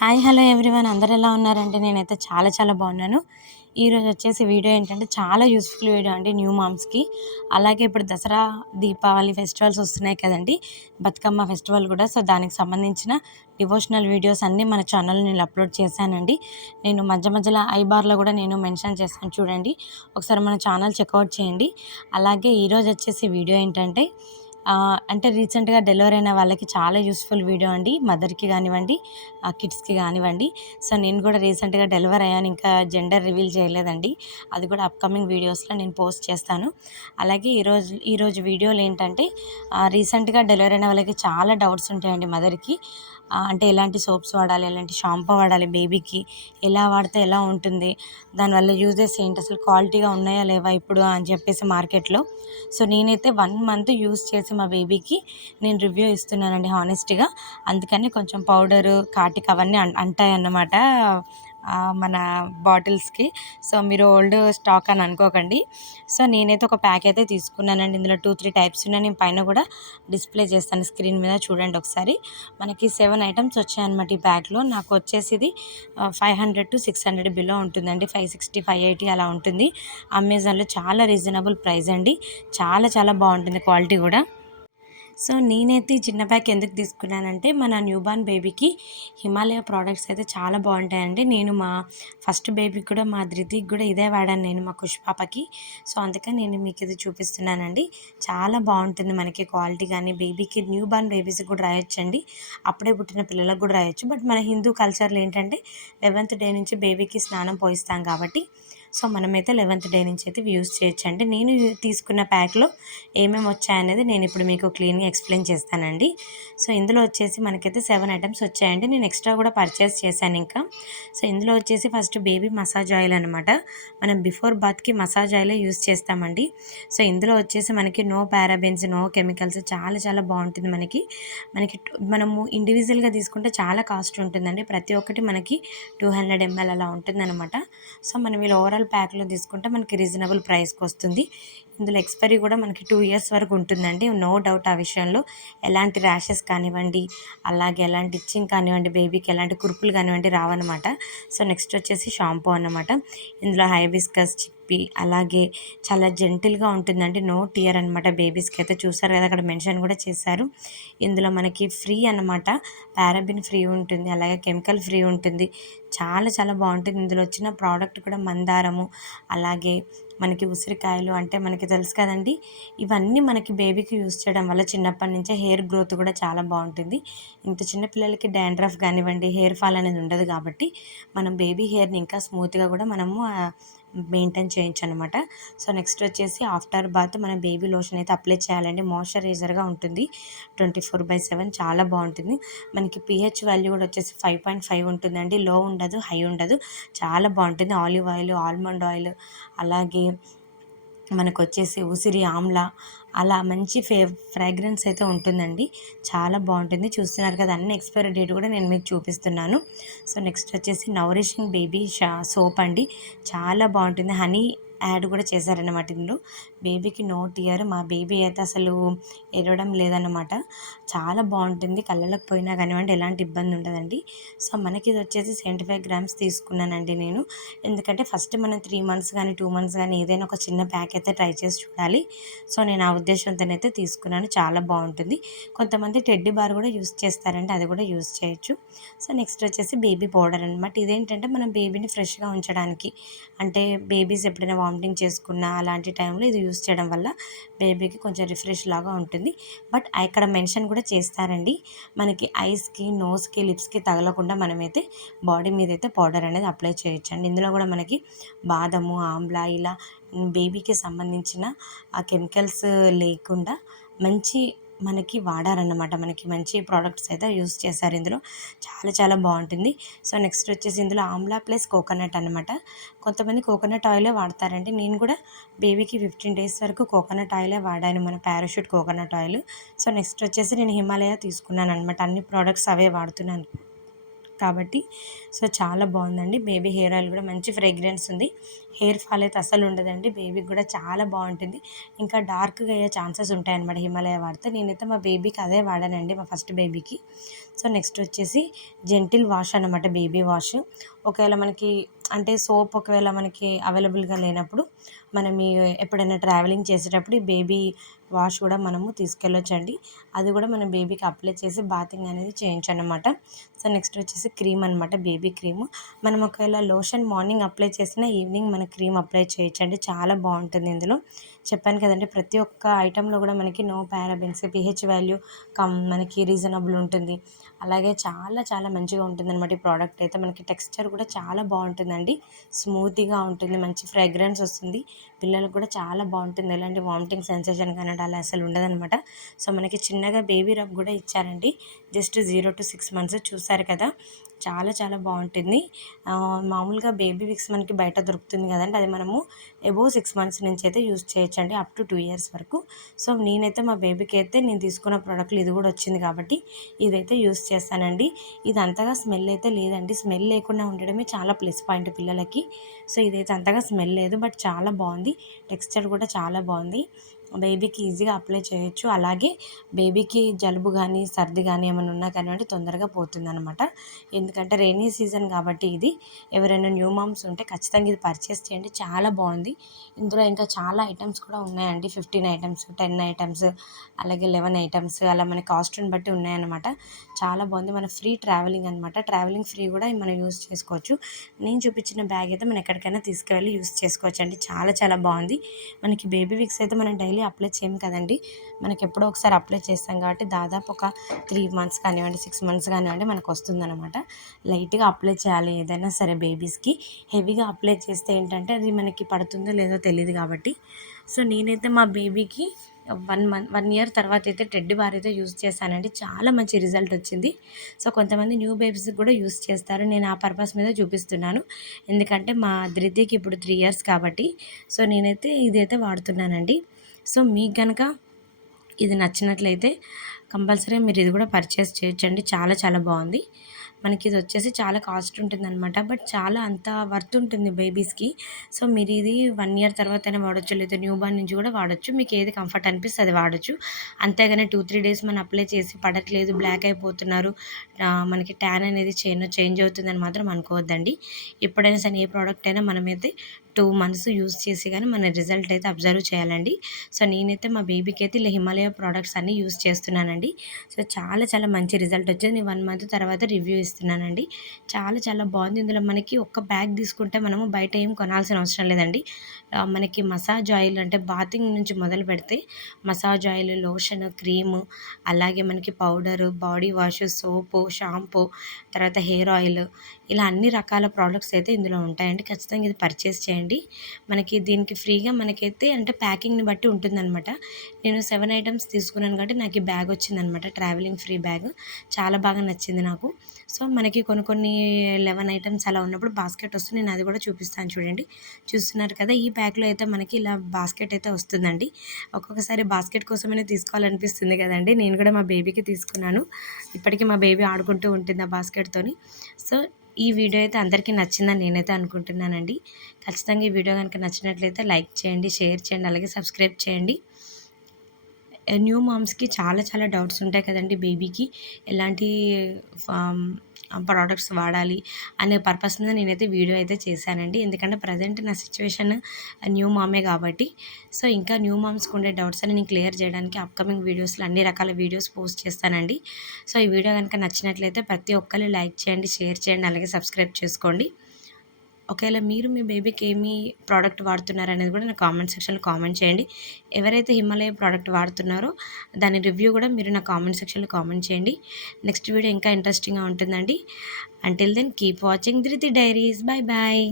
Hi hello everyone అందరు ఎలా ఉన్నారంటే నేనైతే చాలా బాగున్నాను. ఈరోజు వచ్చేసి వీడియో ఏంటంటే చాలా యూస్ఫుల్ వీడియో అండి న్యూ మామ్స్కి. అలాగే ఇప్పుడు దసరా దీపావళి ఫెస్టివల్స్ వస్తున్నాయి కదండి, బతుకమ్మ ఫెస్టివల్ కూడా. సో దానికి సంబంధించిన డివోషనల్ వీడియోస్ అన్నీ మన ఛానల్ నేను అప్లోడ్ చేశానండి. నేను మధ్యలో ఐ బార్లో కూడా నేను మెన్షన్ చేస్తాను, చూడండి ఒకసారి మన ఛానల్ చెక్అవుట్ చేయండి. అలాగే ఈరోజు వచ్చేసి వీడియో ఏంటంటే అంటే రీసెంట్గా డెలివరీ అయిన వాళ్ళకి చాలా యూస్ఫుల్ వీడియో అండి, మదర్కి కానివ్వండి కిడ్స్కి కానివ్వండి. సో నేను కూడా రీసెంట్గా డెలివర్ అయ్యాను, ఇంకా జెండర్ రివీల్ చేయలేదండి. అది కూడా అప్కమింగ్ వీడియోస్లో నేను పోస్ట్ చేస్తాను. అలాగే ఈరోజు వీడియోలు ఏంటంటే రీసెంట్గా డెలివరీ అయిన వాళ్ళకి చాలా డౌట్స్ ఉంటాయండి మదర్కి. అంటే ఎలాంటి సోప్స్ వాడాలి, ఎలాంటి షాంపూ వాడాలి, బేబీకి ఎలా వాడితే ఎలా ఉంటుంది, దానివల్ల యూజెస్ ఏంటి, అసలు క్వాలిటీగా ఉన్నాయా లేవా ఇప్పుడు అని చెప్పేసి మార్కెట్లో. సో నేనైతే 1 మంత్ యూస్ చేసి మా బేబీకి నేను రివ్యూ ఇస్తున్నానండి హానెస్ట్గా. అందుకని కొంచెం పౌడరు కాటిక్ అవన్నీ అంటాయన్నమాట మన బాటిల్స్కి. సో మీరు ఓల్డ్ స్టాక్ అని అనుకోకండి. సో నేనైతే ఒక ప్యాక్ అయితే తీసుకున్నానండి. ఇందులో 2-3 టైప్స్ ఉన్నాయి, నేను పైన కూడా డిస్ప్లే చేస్తాను స్క్రీన్ మీద, చూడండి ఒకసారి. మనకి 7 ఐటమ్స్ వచ్చాయన్నమాట ఈ ప్యాక్లో. నాకు వచ్చేసి ఇది 500 to 600 బిలో ఉంటుందండి, 560 580 అలా ఉంటుంది. అమెజాన్లో చాలా రీజనబుల్ ప్రైస్ అండి, చాలా బాగుంటుంది క్వాలిటీ కూడా. సో నేనైతే ఈ చిన్న ప్యాక్ ఎందుకు తీసుకున్నానంటే మన న్యూబార్న్ బేబీకి హిమాలయ ప్రోడక్ట్స్ అయితే చాలా బాగుంటాయండి. నేను మా ఫస్ట్ బేబీకి కూడా, మా ధృతికి కూడా ఇదే వాడాను నేను, మా కుష్ పాపకి. సో అందుకని నేను మీకు ఇది చూపిస్తున్నానండి. చాలా బాగుంటుంది మనకి క్వాలిటీ. కానీ బేబీకి న్యూబార్న్ బేబీస్కి కూడా రాయొచ్చండి, అప్పుడే పుట్టిన పిల్లలకు కూడా రాయొచ్చు. బట్ మన హిందూ కల్చర్లో ఏంటంటే 11th డే నుంచి బేబీకి స్నానం పోయిస్తాం కాబట్టి సో మనమైతే 11th డే నుంచి అయితే యూస్ చేయొచ్చండి. నేను తీసుకున్న ప్యాక్లో ఏమేమి వచ్చాయనేది నేను ఇప్పుడు మీకు క్లీన్గా ఎక్స్ప్లెయిన్ చేస్తానండి. సో ఇందులో వచ్చేసి మనకైతే 7 ఐటమ్స్ వచ్చాయండి, నేను ఎక్స్ట్రా కూడా పర్చేస్ చేశాను ఇంకా. సో ఇందులో వచ్చేసి ఫస్ట్ బేబీ మసాజ్ ఆయిల్ అనమాట. మనం బిఫోర్ బాత్కి మసాజ్ ఆయిలే యూస్ చేస్తామండి. సో ఇందులో వచ్చేసి మనకి నో పారాబెన్స్, నో కెమికల్స్, చాలా బాగుంటుంది మనము ఇండివిజువల్గా తీసుకుంటే చాలా కాస్ట్ ఉంటుందండి. ప్రతి ఒక్కటి మనకి 200 ml అలా ఉంటుందన్నమాట. సో మనం ఇలా ఓవరాల్ ప్యాక్లో తీసుకుంటే మనకి రీజనబుల్ ప్రైస్కి వస్తుంది. ఇందులో ఎక్స్పైరీ కూడా మనకి 2 years వరకు ఉంటుందండి, నో డౌట్ ఆ విషయంలో. ఎలాంటి ర్యాషెస్ కానివ్వండి, అలాగే ఎలాంటి ఇచ్చింగ్ కానివ్వండి, బేబీకి ఎలాంటి కురుపులు కానివ్వండి రావన్నమాట. సో నెక్స్ట్ వచ్చేసి షాంపూ అన్నమాట. ఇందులో హైబిస్కస్, చిక్పీ, అలాగే చాలా జెంటిల్గా ఉంటుందండి, నో టియర్ అనమాట బేబీస్కి అయితే. చూసారు కదా అక్కడ మెన్షన్ కూడా చేశారు. ఇందులో మనకి ఫ్రీ అన్నమాట, పారాబిన్ ఫ్రీ ఉంటుంది, అలాగే కెమికల్ ఫ్రీ ఉంటుంది. చాలా బాగుంటుంది. ఇందులో వచ్చిన ప్రోడక్ట్ కూడా మందారము, అలాగే మనకి ఉసిరికాయలు, అంటే మనకి తెలుసు కదండి. ఇవన్నీ మనకి బేబీకి యూస్ చేయడం వల్ల చిన్నప్పటి నుంచే హెయిర్ గ్రోత్ కూడా చాలా బాగుంటుంది. ఇంత చిన్న పిల్లలకి డాండ్రఫ్ కానివ్వండి, హెయిర్ ఫాల్ అనేది ఉండదు కాబట్టి మనం బేబీ హెయిర్ని ఇంకా స్మూత్గా కూడా మనము మెయింటైన్ చేయొచ్చు అనమాట. సో నెక్స్ట్ వచ్చేసి ఆఫ్టర్ బాత్ మనం బేబీ లోషన్ అయితే అప్లై చేయాలండి, మాయిశ్చరైజర్గా ఉంటుంది, 24/7 చాలా బాగుంటుంది. మనకి pH వాల్యూ కూడా వచ్చేసి 5.5 ఉంటుందండి, లో ఉండదు, హై ఉండదు, చాలా బాగుంటుంది. ఆలివ్ ఆయిల్, ఆల్మండ్ ఆయిల్, అలాగే మనకు వచ్చేసి ఉసిరి, ఆమ్లా, అలా మంచి ఫ్రాగ్రెన్స్ అయితే ఉంటుందండి, చాలా బాగుంటుంది. చూస్తున్నారు కదా, అన్ని ఎక్స్పైరీ డేట్ కూడా నేను మీకు చూపిస్తున్నాను. సో నెక్స్ట్ వచ్చేసి నౌరిషింగ్ బేబీ సోప్ అండి, చాలా బాగుంటుంది. హనీ యాడ్ కూడా చేశారన్నమాట ఇందులో. బేబీకి నో టియర్, మా బేబీ అయితే అసలు ఎరవడం లేదన్నమాట, చాలా బాగుంటుంది. కళ్ళలకు పోయినా కానివ్వండి ఎలాంటి ఇబ్బంది ఉండదండి. సో మనకి ఇది వచ్చేసి 75 grams తీసుకున్నానండి నేను, ఎందుకంటే ఫస్ట్ మనం 3 months కానీ 2 months కానీ ఏదైనా ఒక చిన్న ప్యాక్ అయితే ట్రై చేసి చూడాలి. సో నేను ఆ ఉద్దేశంతోనైతే తీసుకున్నాను, చాలా బాగుంటుంది. కొంతమంది టెడ్డీ బార్ కూడా యూస్ చేస్తారండి, అది కూడా యూస్ చేయొచ్చు. సో నెక్స్ట్ వచ్చేసి బేబీ పౌడర్ అనమాట. ఇదేంటంటే మనం బేబీని ఫ్రెష్గా ఉంచడానికి, అంటే బేబీస్ ఎప్పుడైనా వామిటింగ్ చేసుకున్నా అలాంటి టైంలో ఇది యూస్ చేయడం వల్ల బేబీకి కొంచెం రిఫ్రెష్ లాగా ఉంటుంది. బట్ ఇక్కడ మెన్షన్ కూడా చేస్తారండి, మనకి ఐస్కి, నోస్కి, లిప్స్కి తగలకుండా మనమైతే బాడీ మీద అయితే పౌడర్ అనేది అప్లై చేయొచ్చండి. ఇందులో కూడా మనకి బాదము, ఆమ్లా, ఇలా బేబీకి సంబంధించిన ఆ కెమికల్స్ లేకుండా మంచి మనకి వాడారన్నమాట. మనకి మంచి ప్రోడక్ట్స్ అయితే యూస్ చేశారు ఇందులో, చాలా బాగుంటుంది. సో నెక్స్ట్ వచ్చేసి ఇందులో ఆమ్లా ప్లస్ కోకోనట్ అనమాట. కొంతమంది కోకోనట్ ఆయిలే వాడతారండి, నేను కూడా బేబీకి 15 days వరకు కోకోనట్ ఆయిలే వాడాను, మన parachute coconut oil. So next వచ్చేసి నేను హిమాలయ తీసుకున్నాను అనమాట, అన్ని ప్రోడక్ట్స్ అవే వాడుతున్నాను. కాబట్టి సో చాలా బాగుందండి. బేబీ హెయిర్ ఆయిల్ కూడా మంచి ఫ్రేగ్రెన్స్ ఉంది. హెయిర్ ఫాల్ అయితే అస్సలు ఉండదండి. బేబీకి కూడా చాలా బాగుంటుంది. ఇంకా డార్క్గా అయ్యే ఛాన్సెస్ ఉంటాయన్నమాట హిమాలయ వాడితే. నేనైతే మా బేబీకి అదే వాడానండి, మా ఫస్ట్ బేబీకి. సో నెక్స్ట్ వచ్చేసి జెంటిల్ వాష్ అనమాట, బేబీ వాష్. ఒకవేళ మనకి అంటే సోప్ ఒకవేళ మనకి అవైలబుల్గా లేనప్పుడు మనం ఎప్పుడైనా ట్రావెలింగ్ చేసేటప్పుడు ఈ బేబీ వాష్ కూడా మనము తీసుకెళ్ళొచ్చండి. అది కూడా మన బేబీకి అప్లై చేసి బాతింగ్ అనేది చేయించనమాట. సో నెక్స్ట్ వచ్చేసి క్రీమ్ అనమాట, బేబీ క్రీమ్. మనం ఒకవేళ లోషన్ మార్నింగ్ అప్లై చేసినా ఈవినింగ్ మన క్రీమ్ అప్లై చేయొచ్చండి. చాలా బాగుంటుంది ఇందులో. చెప్పాను కదండి, ప్రతి ఒక్క ఐటెంలో కూడా మనకి నో పారాబెన్స్, పిహెచ్ వాల్యూ మనకి రీజనబుల్ ఉంటుంది. అలాగే చాలా చాలా మంచిగా ఉంటుందన్నమాట ఈ ప్రోడక్ట్ అయితే. మనకి టెక్స్చర్ కూడా చాలా బాగుంటుందండి, స్మూత్గా ఉంటుంది, మంచి ఫ్రేగ్రెన్స్ వస్తుంది. పిల్లలకు కూడా చాలా బాగుంటుంది. ఎలాంటి వామిటింగ్ సెన్సేషన్ కానీ అలా అసలు ఉండదన్నమాట. సో మనకి చిన్నగా బేబీ రబ్ కూడా ఇచ్చారండి, జస్ట్ 0 to 6 months. చూసారు కదా, చాలా చాలా బాగుంటుంది. మామూలుగా బేబీ విక్స్ మనకి బయట దొరుకుతుంది కదండి, అది మనము అబోవ్ 6 months నుంచి అయితే యూస్ చేయొచ్చండి, అప్ టు 2 years వరకు. సో నేనైతే మా బేబీకి అయితే నేను తీసుకున్న ప్రోడక్ట్లు ఇది కూడా వచ్చింది కాబట్టి ఇదైతే యూస్ చేస్తానండి. ఇది అంతగా స్మెల్ అయితే లేదండి, స్మెల్ లేకుండా ఉండడమే చాలా ప్లస్ పాయింట్ పిల్లలకి. సో ఇదైతే అంతగా స్మెల్ లేదు, బట్ చాలా బాగుంది. టెక్స్చర్ కూడా చాలా బాగుంది. బేబీకి ఈజీగా అప్లై చేయొచ్చు. అలాగే బేబీకి జలుబు కానీ సర్ది కానీ ఏమైనా ఉన్నా కానివ్వండి తొందరగా పోతుందన్నమాట. ఎందుకంటే రెయినీ సీజన్ కాబట్టి ఇది ఎవరైనా న్యూ మామ్స్ ఉంటే ఖచ్చితంగా ఇది పర్చేస్ చేయండి, చాలా బాగుంది. ఇందులో ఇంకా చాలా ఐటమ్స్ కూడా ఉన్నాయండి, 15 ఐటమ్స్, 10 ఐటమ్స్, అలాగే 11 ఐటమ్స్, అలా మన కాస్ట్ని బట్టి ఉన్నాయన్నమాట. చాలా బాగుంది. మన ఫ్రీ ట్రావెలింగ్ అనమాట, ట్రావెలింగ్ ఫ్రీ కూడా మనం యూస్ చేసుకోవచ్చు. నేను చూపించిన బ్యాగ్ అయితే మనం ఎక్కడికైనా తీసుకువెళ్ళి యూస్ చేసుకోవచ్చు అండి. చాలా చాలా బాగుంది. మనకి బేబీ విక్స్ అయితే మనం డైలీ అప్లై చేయం కదండి, మనకి ఎప్పుడో ఒకసారి అప్లై చేస్తాం కాబట్టి దాదాపు ఒక 3 months కానివ్వండి, 6 months కానివ్వండి మనకు వస్తుందన్నమాట. లైట్గా అప్లై చేయాలి ఏదైనా సరే బేబీస్కి. హెవీగా అప్లై చేస్తే ఏంటంటే అది మనకి పడుతుందో లేదో తెలియదు కాబట్టి. సో నేనైతే మా బేబీకి 1 year తర్వాత అయితే టెడ్డీ బార్ అయితే యూస్ చేశానండి, చాలా మంచి రిజల్ట్ వచ్చింది. సో కొంతమంది న్యూ బేబీస్కి కూడా యూస్ చేస్తారు, నేను ఆ పర్పస్ మీద చూపిస్తున్నాను. ఎందుకంటే మా ధృతికి ఇప్పుడు 3 years కాబట్టి. సో నేనైతే ఇదైతే వాడుతున్నానండి. సో మీకు కనుక ఇది నచ్చినట్లయితే కంపల్సరీ మీరు ఇది కూడా పర్చేస్ చేయొచ్చండి, చాలా చాలా బాగుంది. మనకి ఇది వచ్చేసి చాలా కాస్ట్ ఉంటుందన్నమాట, బట్ చాలా అంత వర్త్ ఉంటుంది బేబీస్కి. సో మీరు ఇది 1 year తర్వాత అయినా వాడచ్చు, లేదా న్యూ బార్న్ నుంచి కూడా వాడచ్చు, మీకు ఏది కంఫర్ట్ అనిపిస్తే అది వాడచ్చు. అంతేగాని 2-3 days మనం అప్లై చేసి పడట్లేదు, బ్లాక్ అయిపోతున్నారు, మనకి ట్యాన్ అనేది చేంజ్ అవుతుందని మాత్రం అనుకోవద్దండి. ఎప్పుడైనా సరే ఏ ప్రోడక్ట్ అయినా మనమైతే 2 months యూస్ చేసి కానీ మన రిజల్ట్ అయితే అబ్జర్వ్ చేయాలండి. సో నేనైతే మా బేబీకి అయితే ఇలా హిమాలయ ప్రోడక్ట్స్ అన్నీ యూస్ చేస్తున్నానండి. సో చాలా చాలా మంచి రిజల్ట్ వచ్చింది. నేను 1 month తర్వాత రివ్యూ ఇస్తున్నానండి. చాలా చాలా బాగుంది. ఇందులో మనకి ఒక్క బ్యాగ్ తీసుకుంటే మనము బయట ఏం కొనాల్సిన అవసరం లేదండి. మనకి మసాజ్ ఆయిల్ అంటే బాతింగ్ నుంచి మొదలు పెడితే మసాజ్ ఆయిల్, లోషన్, క్రీము, అలాగే మనకి పౌడరు, బాడీ వాష్, సోపు, షాంపూ, తర్వాత హెయిర్ ఆయిల్, ఇలా అన్ని రకాల ప్రోడక్ట్స్ అయితే ఇందులో ఉంటాయండి. ఖచ్చితంగా ఇది పర్చేస్ చేయండి. మనకి దీనికి ఫ్రీగా మనకైతే అంటే ప్యాకింగ్ని బట్టి ఉంటుందన్నమాట. నేను 7 items తీసుకున్నాను కాబట్టి నాకు ఈ బ్యాగ్ వచ్చిందనమాట, ట్రావెలింగ్ ఫ్రీ బ్యాగ్. చాలా బాగా నచ్చింది నాకు. సో మనకి కొన్ని 11 items అలా ఉన్నప్పుడు బాస్కెట్ వస్తుంది, నేను అది కూడా చూపిస్తాను చూడండి. చూస్తున్నారు కదా, ఈ ప్యాక్లో అయితే మనకి ఇలా బాస్కెట్ అయితే వస్తుందండి. ఒక్కొక్కసారి బాస్కెట్ కోసమైనా తీసుకోవాలనిపిస్తుంది కదండి. నేను కూడా మా బేబీకి తీసుకున్నాను, ఇప్పటికీ మా బేబీ ఆడుకుంటూ ఉంటుంది ఆ బాస్కెట్తోని. సో ఈ వీడియో అయితే అందరికీ నచ్చిందని నేనైతే అనుకుంటున్నానండి. ఖచ్చితంగా ఈ వీడియో కనుక నచ్చినట్లయితే లైక్ చేయండి, షేర్ చేయండి, అలాగే సబ్స్క్రైబ్ చేయండి. న్యూ మామ్స్కి చాలా చాలా డౌట్స్ ఉంటాయి కదండి, బేబీకి ఎలాంటి ప్రోడక్ట్స్ వాడాలి అనే పర్పస్ మీద నేనైతే వీడియో అయితే చేశానండి. ఎందుకంటే ప్రజెంట్ నా సిచ్యువేషన్ న్యూ మామే కాబట్టి. సో ఇంకా న్యూ మామ్స్కి ఉండే డౌట్స్ అని నేను క్లియర్ చేయడానికి అప్కమింగ్ వీడియోస్లో అన్ని రకాల వీడియోస్ పోస్ట్ చేస్తానండి. సో ఈ వీడియో కనుక నచ్చినట్లయితే ప్రతి ఒక్కరు లైక్ చేయండి, షేర్ చేయండి, అలాగే సబ్స్క్రైబ్ చేసుకోండి. ఒకవేళ మీరు మీ బేబీకి ఏమి ప్రోడక్ట్ వాడుతున్నారనేది కూడా నా కామెంట్ సెక్షన్లో కామెంట్ చేయండి. ఎవరైతే హిమాలయ ప్రోడక్ట్ వాడుతున్నారో దాని రివ్యూ కూడా మీరు నా కామెంట్ సెక్షన్లో కామెంట్ చేయండి. నెక్స్ట్ వీడియో ఇంకా ఇంట్రెస్టింగ్గా ఉంటుందండి. Until then keep watching Dhruti diaries. Bye bye.